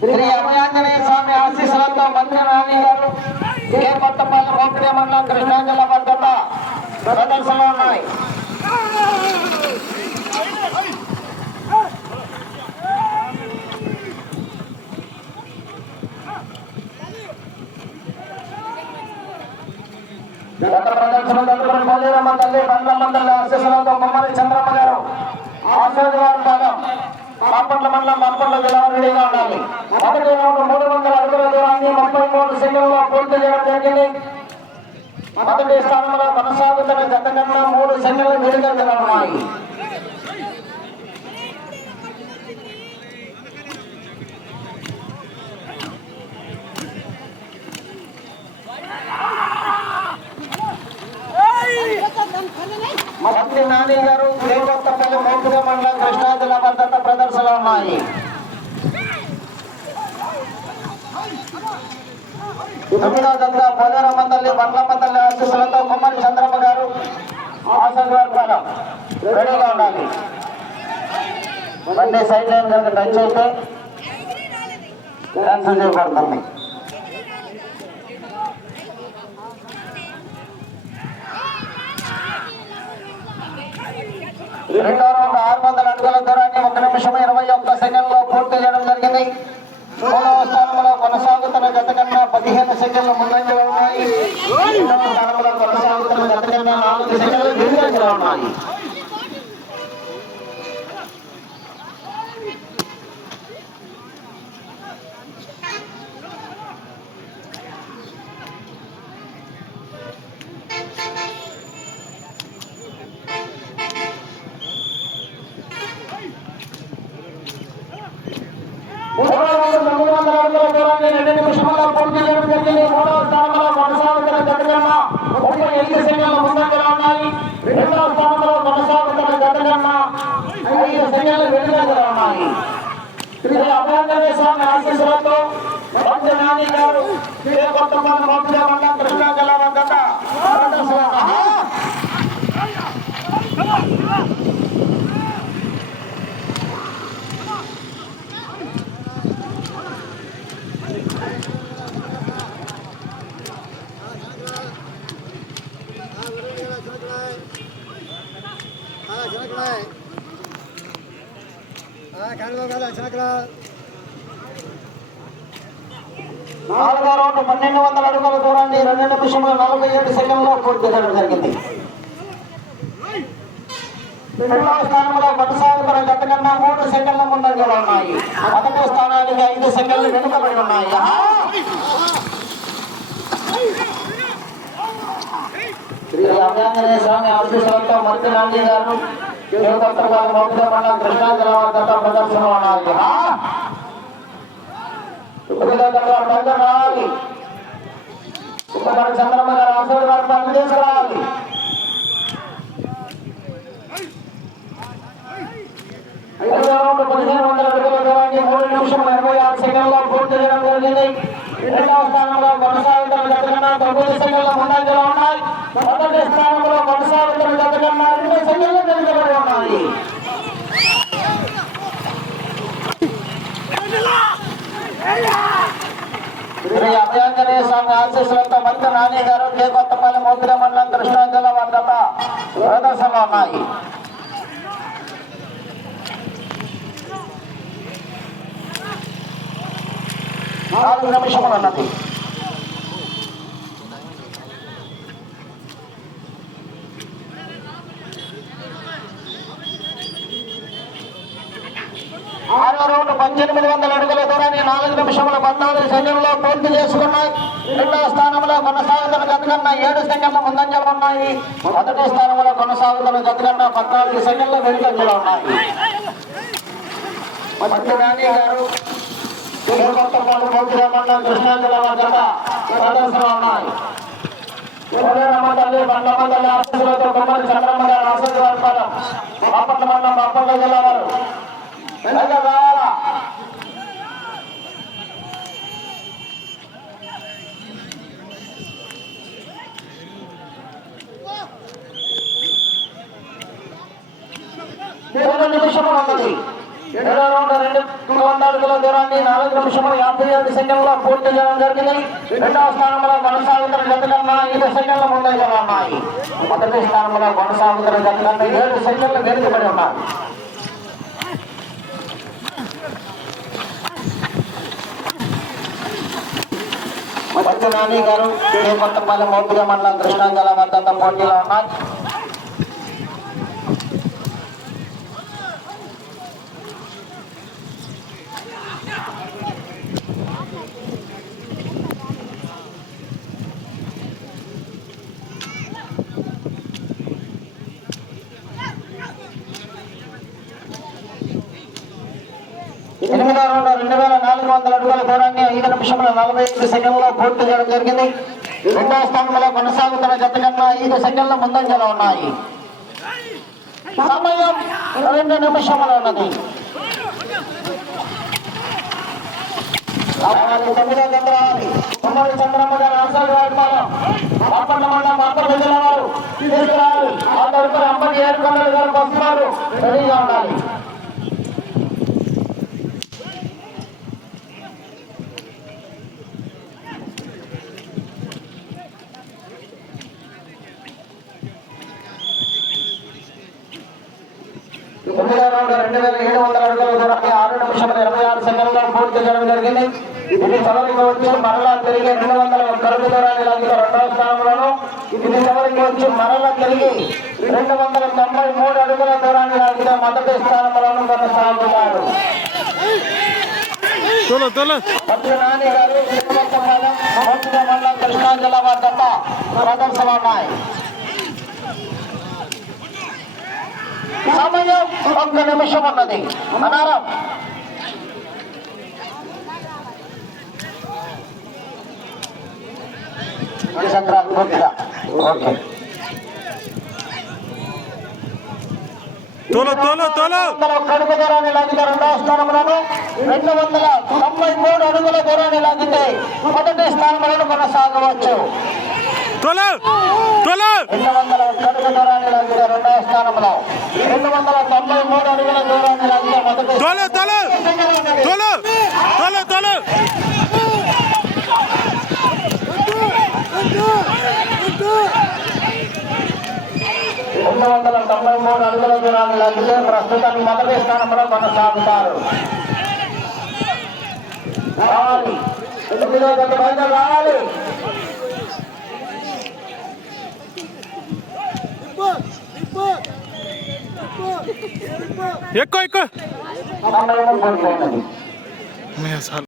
శ్రీ అభయాంజనేయ స్వామి ఆశీస్సులతో మంత్రి నాని గారు కే కొత్తపల్లి మోపిడి మండలం కృష్ణా జిల్లా భద్రత ప్రదర్శనలో ఉన్నాయి. గత ప్రదర్శన తదుపరి పోలేరమ్మ తల్లి బండ్లమ్మ తల్లి ఆశీస్సులతో కుమారి చంద్రమ్మ గారు ఆశీర్వాదం భాగం బాపట్ల మండలం బాపట్ల జిల్లా రెడీగా ఉండాలి. మొదటి రౌండ్ 300 అడుగుల దూరాన్ని 33 సెకండ్లలో పూర్తి చేయడం జరిగింది. మొదటి స్థానంలో కొనసాగుతున్న జత కన్నా 3 సెకండ్లు వెనుకంజలో ఉన్నాయి. మంత్రి నాని గారు కొత్తపల్లి మోపిడి మండలం కృష్ణా జిల్లా భద్రత ప్రదర్శనలో ఉన్నాయి. తొమ్మిదవ జత పోలేరమ్మ తల్లి బండ్లమ్మ తల్లి ఆశీస్సులతో కుమారి చంద్రమ్మ గారు ఆశీర్వాదం రెడీగా ఉండాలి. బండి సైడ్ లైన్ కనుక టచ్ అయితే క్యాన్సిల్ చేయబడుతుంది. రెండో రౌండ్ 600 అడుగుల దూరాన్ని 1 నిమిషం 21 సెకండ్లో పూర్తి చేయడం జరిగింది. మూడవ స్థానంలో కొనసాగుతున్న జత కన్నా 15 సెకండ్లు ముందంజలో ఉన్నాయి. రెండవ స్థానంలో కొనసాగుతున్న జత కన్నా 4 సెకండ్లు వెనుకంజలో ఉన్నాయి. మూడవ రౌండ్ 300 అడుగుల దూరాన్ని 2 నిమిషాల్లో పూర్తి చేయడం జరిగింది. మూడవ స్థానంలో కొనసాగుతున్న జత కన్నా 35 సెకండ్ల ముందంజలో ఉన్నాయి. రెండవ స్థానంలో కొనసాగుతున్న జత కన్నా 5 సెకండ్లు వెనుకంజలో ఉన్నాయి. శ్రీ అభయాంజనేయ స్వామి ఆశీస్సులతో మంత్రి నాని గారు కే కొత్తపల్లి మోపిడి మండలం కృష్ణా జిల్లా భద్రత ప్రదర్శనలో నాలుగో రౌండ్ 1200 అడుగుల దూరాన్ని 2 నిమిషముల 47 సెకండ్లో పూర్తి చేయడం జరిగింది. రెండవ స్థానంలో కొనసాగుతున్న జత కన్నా 3 సెకండ్ల ముందంజలో ఉన్నాయి. మొదటి స్థానానికి 5 సెకండ్లు వెనుకబడి ఉన్నాయి. శ్రీ అభయాంజనేయ స్వామి ఆశీస్సులతో మంత్రి నాని గారు కొత్తపల్లి మోపిడి మండలం కృష్ణా జిల్లా భద్రత ప్రదర్శనలో ఉన్నాయి. కుమారి చంద్రమ్మ గారు ఆశీర్వాదాన్ని తీసుకురావాలి. ఐదవ రౌండ్ 1500 అడుగుల దూరాన్ని 3 నిమిషం 26 సెకండ్లో పూర్తి చేయడం జరిగింది. రెండవ స్థానంలో కొనసాగుతున్న జత కన్నా 9 సెకండ్ల ముందంజలో ఉన్నాయి. మొదటి స్థానంలో కొనసాగుతున్న జత కన్నా 2 సెకండ్లు వెనుకబడి ఉన్నాయి. శ్రీ అభయాంజనేయ స్వామి ఆశీస్సులతో మంత్రి నాని గారు కే కొత్తపల్లి మోపిడి మండలం కృష్ణా జిల్లా భద్రత ప్రదర్శనలో ఉన్నాయి. నాలుగు నిమిషములు ఉన్నది. ఆరో రౌండ్ 1800 అడుగుల దూరాన్ని 4 నిమిషముల 14 సెకండ్లో పూర్తి చేసుకున్నాయి. రెండవ స్థానంలో కొనసాగుతున్న జత కన్నా 7 సెకండ్ల ముందంజలో ఉన్నాయి. మొదటి స్థానంలో కొనసాగుతున్న జత కన్నా 14 సెకండ్ల వెనుకంజలో ఉన్నాయి. మంత్రి నాని గారు కొత్తపల్లి మోపిడి మండలం కృష్ణా జిల్లా భద్రత ప్రదర్శనలో ఉన్నాయి. పోలేరమ్మ తల్లి బండ్లమ్మ తల్లి ఆశీస్సులతో కుమారి చంద్రమ్మ గారు ఆశీర్వాదం బాపట్ల మండలం బాపట్ల జిల్లా వారు నిమిషం ఉన్నది. ఏడో రౌండ్ 200 అడుగుల దూరాన్ని 4 నిమిషముల 57 సెకండ్ల పూర్తి చేయడం జరిగింది. రెండవ స్థానంలో కొనసాగుతున్న జత కన్నా 5 సెకండ్ల ముందంజలో ఉన్నాయి. మొదటి స్థానంలో కొనసాగుతున్న జత కన్నా 7 సెకండ్లు వెనుకబడి ఉన్నారు. మధ్య నాని గారు కొత్తపల్లి మౌపిక మండలం కృష్ణా జిల్లా వద్ద పోటీలో ఉన్నారు. ఎనిమిదో రౌండ్ 2400 అడుగుల దూరాన్ని 5 నిమిషముల 45 సెకండ్లో పూర్తి చేయడం జరిగింది. రెండవ స్థానంలో కొనసాగుతున్న జత కన్నా 5 సెకండ్ల ముందంజలో ఉన్నాయి. సమయం 2 నిమిషములు ఉన్నది. 9వ జత రావాలి. ఉమ్మడి చంద్రమ్మ గారు ఆశాడు వారిపాలెం బాపట్ల మండలం బాపట్ల జిల్లా వారు తీసుకురావాలి. ఆ తరపున అంబటి ఏడుకొండలు గారు వస్తున్నారు. రెడీగా ఉండాలి. తొమ్మిదో రౌండ్ 2700 అడుగుల దూరాన్ని 6 నిమిషముల 26 సెకండ్లో పూర్తి చేయడం జరిగింది. ఇది చివరికి వచ్చి మరలా తిరిగి 201 అడుగుల దూరాన్ని లాగిన రెండవ స్థానంలోను, ఇది చివరికి వచ్చి మరలా తిరిగి 293 అడుగుల దూరాన్ని లాగిన మొదటి స్థానంలోను కొనసాగుతారు. నాని గారు మండలం కృష్ణా జిల్లా వద్ద ప్రదర్శన ఉన్నాయి. సమయం 1 నిమిషం ఉన్నది. అనారం కడుగు దూరాన్ని లాగితే రెండవ స్థానంలోను, 293 అడుగుల దూరాన్ని లాగితే మొదటి స్థానంలోను కొనసాగవచ్చు. 200 కడుగు దూరాన్ని లాగితే రెండవ స్థానంలో, 293 అడుగుల దూరాన్ని లాగితే మొదటి అడుగుల దూరాన్ని లాగితే ప్రస్తుతానికి మొదటి స్థానంలో కొనసాగుతారు. రావాలి. 9వ జత బయట రావాలి. ఎక్కువ